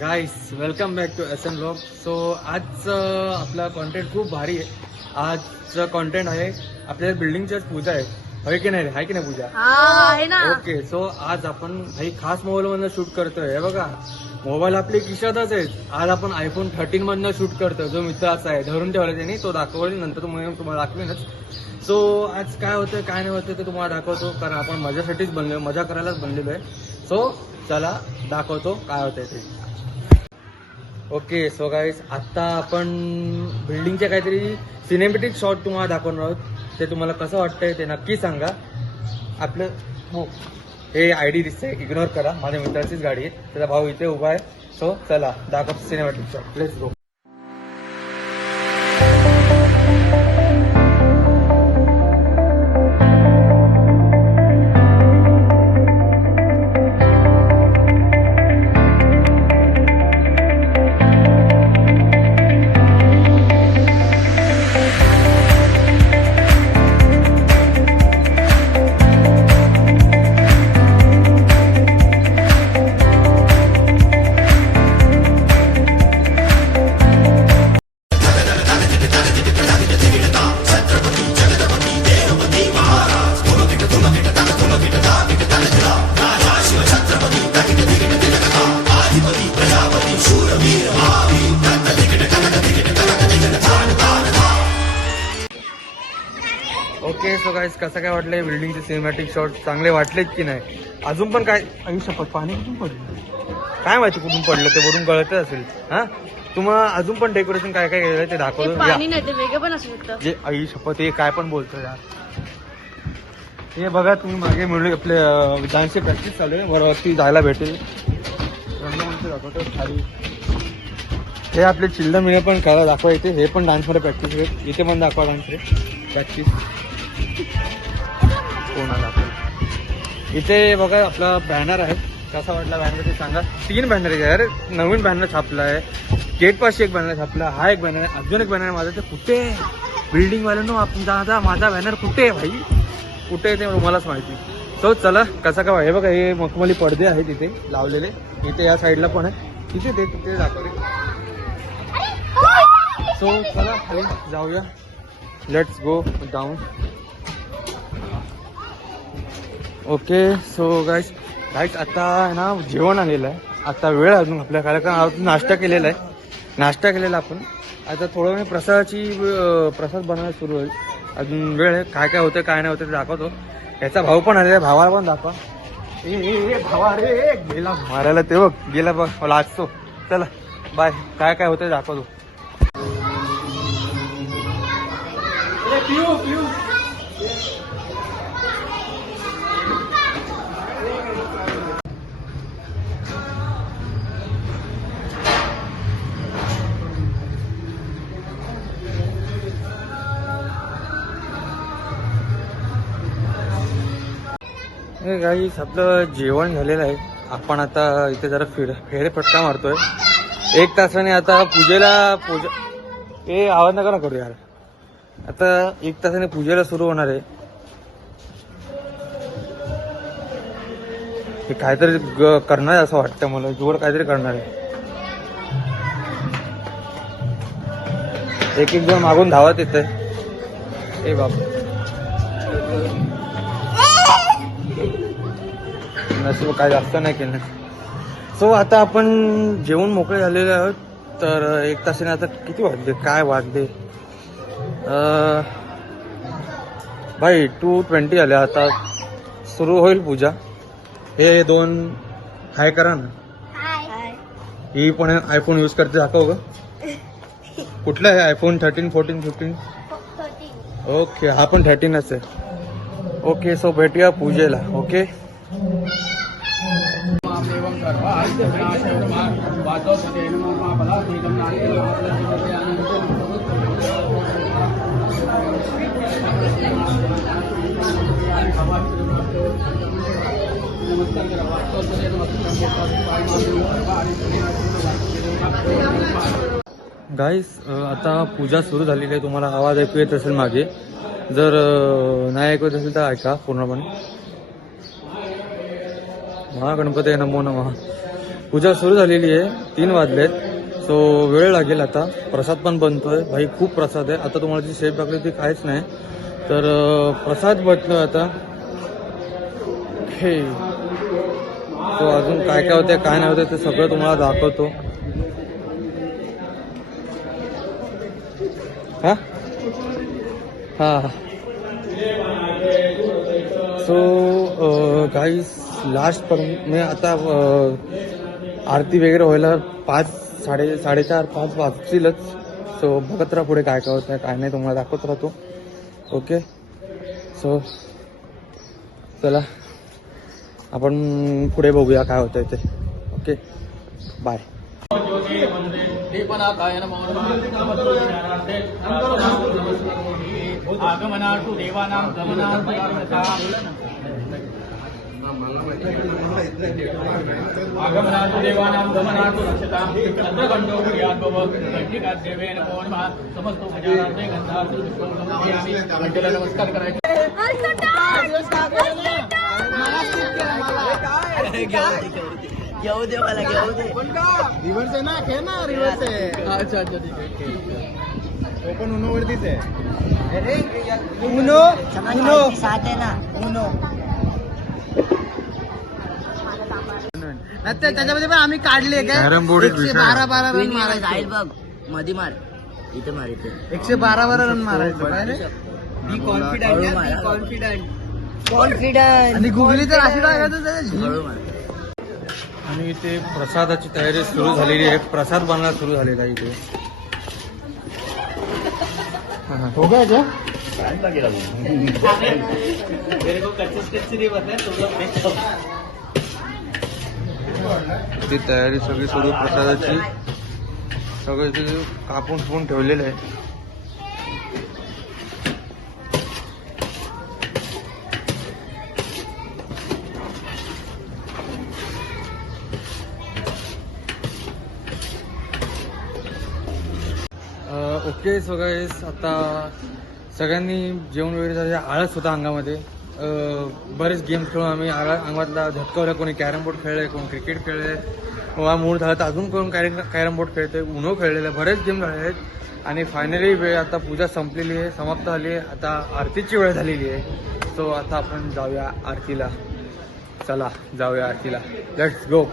Guys welcome back to S M blog. So आज आपला content खूप भारी आहे. आजचं कॉन्टेंट आहे आपल्या बिल्डिंगच्याच पूजा आहे. आहे की नाही रे? आहे की नाही पूजा? आहे ना. ओके. सो आज आपण काही खास मोबाईल मधनं शूट करतोय. हे बघा, मोबाईल आपले खिशातच आहेत. आज आपण आयफोन 13 मधनं शूट करतोय. जो मित्राचा आहे धरून ठेवला त्यांनी, तो दाखवला नंतर तुम्हाला दाखवेनच. सो आज काय होतं काय नाही होतं ते तुम्हाला दाखवतो, कारण आपण मजासाठीच बनलोय, मजा करायलाच बनलेलो आहे. सो चला दाखवतो काय होतंय ते. ओके. सो गाईज, आत्ता आपण बिल्डिंगचे काहीतरी सिनेमॅटिक शॉट तुम्हाला दाखवणार आहोत. ते तुम्हाला कसं वाटतंय ते नक्की सांगा. आपलं हो, हे ID दिसतंय, इग्नोर करा. माझ्या मित्राचीच गाडी आहे, त्याचा भाऊ इथे उभा आहे. सो चला दाखवतो cinematic shot. Let's go. Okay. So guys, कसं काय वाटलंय बिल्डिंगचे सिनेमॅटिक शॉट? चांगले वाटलेत की नाही? अजून पण काय आयुष्यात पाणी कुठून पडलं काय माहिती, कुठून पडलं ते वरून गळत असेल. हा, तुम्हाला अजून पण डेकोरेशन काय काय केलं ते दाखवतो. पाणी नाही, ते वेगळं पण असू शकतं. जे आई शपथ, हे काय पण बोलतो यार. हे बघा तुम्ही, मागे मिळून आपले डान्सची प्रॅक्टिस चालू आहे. वरती जायला भेटेल. दाखवतो खाली. हे आपले चिल्ड्रन मिळे पण करायला दाखवा इथे. हे पण डान्समध्ये प्रॅक्टिस आहे. इथे पण दाखवा डान्समध्ये प्रॅक्टिस. कोणाला इथे बघा आपला बॅनर आहे. कसा वाटला बॅनर ते सांगा. 3 बॅनर आहे यार. नवीन बॅनर छापला आहे. गेट पाशी एक बॅनर छापला. हा एक बॅनर आहे. अजून एक बॅनर आहे माझा. ते कुठे बिल्डिंग वाल्यांनो, आपण दादा माझा बॅनर कुठे आहे भाई? कुठे आहे ते मलाच माहिती. तो चला कसा का. हे बघा, हे मखमली पडदे आहेत तिथे लावलेले. इथे या साईडला पण आहे. तिथे ते तिथे दाखवले. सो चला खाली जाऊया. Let's go down. Okay. So guys आता आहे ना, जेवण आलेलं आहे. आता वेळ अजून आपल्याकडे, कारण अजून नाश्ता केलेला आहे. नाश्ता केलेला आपण. आता थोडं वेळ प्रसाद बनवायला सुरू होईल. अजून वेळ आहे. काय काय होतं काय नाही होतं ते दाखवतो. याचा भाऊ पण आलेला आहे, भावाला पण दाखवा. ए भावा रे, गेला मारायला. ते बघ गेला बघ, मला आजतो. चला बाय. काय काय होतं दाखवतो. गाईस, आपलं जेवण झालेलं आहे. आपण आता इथे जरा फेरफटका मारतोय. 1 तासाने आता पूजा. आवाज नका ना करू यार. आता 1 तासाने पूजेला सुरू होणार आहे. हे काहीतरी करणार आहे असं वाटतं मला. जोड काहीतरी करणार आहे. एक जण मागून धावत येत आहे. ए बाप, नशीब काय जास्त नाही केलं. सो आता आपण जेवण मोकळे झालेले आहोत. तर 1 तासाने आता किती वाजले काय वाजले भाई 2:20 आले. आता सुरू होईल पूजा. हे 2 हाय करा ना. ही पण आयफोन यूज करते दाखव ग. कुठला आहे आयफोन? 13, 14, 15? ओके, हा पण 13च आहे. ओके. सो भेटूया पूजेला. ओके. गाईस, आता पूजा सुरू झालेली आहे. तुम्हाला आवाज ऐकू येत असेल मागे. जर नाही ऐकू येत असेल तर ऐका पूर्णपणे. महागणपती नमो नमः. पूजा सुरू झालेली आहे, 3 वाजलेत. सो वेळ लागेल आता. प्रसाद पण बनतोय भाई, खूप प्रसाद आहे. आता तुम्हाला जी शेप दाखवली ती काहीच नाही, तर प्रसाद बनतोय आता. हे सो अजून काय काय होतं काय नाही होतं ते सगळं तुम्हाला दाखवतो. हा हा सो गाईस लास्ट पर्यंत मी आता आरती वगैरे व्हायला 4:30-5 वाजतीलच. सो बघत राहा पुढे काय काय होतं काय नाही, तुम्हाला दाखवत राहतो. ओके सो चला आपण पुढे बघूया काय होतंय ते. Okay bye. आगमनार्थो देवानां गमनार्थो आगमनार्थो देवानां गमनार्थो रक्षतां चंद्रघंटो क्रियाद्भव घंटिकाद्यवेन नमः समस्तो गजानार्थे गंधार्थो पुष्पं समर्पयामि. घंटेला नमस्कार करायचा. घेऊ दे मला, घेऊ दे. रिव्हर्स आहे ना, खेळ ना, रिव्हर्स आहे. अच्छा अच्छा ठीक आहे. तो पण उनो वरतीच आहे. उनो साथ आहे ना, उनो. त्याच्यामध्ये पण आम्ही काढले काय, 112 रन मारायचे. बघ मध्ये मार, इथे मार, इथे 112 रन मारायचं. कॉन्फिडंट आणि गुगली तर अशी टाकायचं. आणि इथे प्रसादाची तयारी सुरू झालेली आहे, प्रसाद बनवायला सुरू झालेला आहे इथे. हो गया क्या? ती तयारी सगळी सुरू प्रसादाची, सगळं कापून ठेवलेलं आहे. ओके सो गाईस आता सगळ्यांनी जेवण वगैरे झाले. आळस होता अंगामध्ये. बरेच गेम खेळून आम्ही अंगातला झटकावला. कोणी कॅरम बोर्ड खेळले, कोणी क्रिकेट खेळले, किंवा मूड झाला तर अजून कोण कॅरम बोर्ड खेळते, उनो खेळलेले, बरेच गेम झाले आहेत. आणि फायनली वेळ आता पूजा संपलेली आहे, समाप्त झाली आहे. आता आरतीची वेळ झालेली आहे. सो आता आपण जाऊया आरतीला. चला जाऊया आरतीला, लेट्स गो.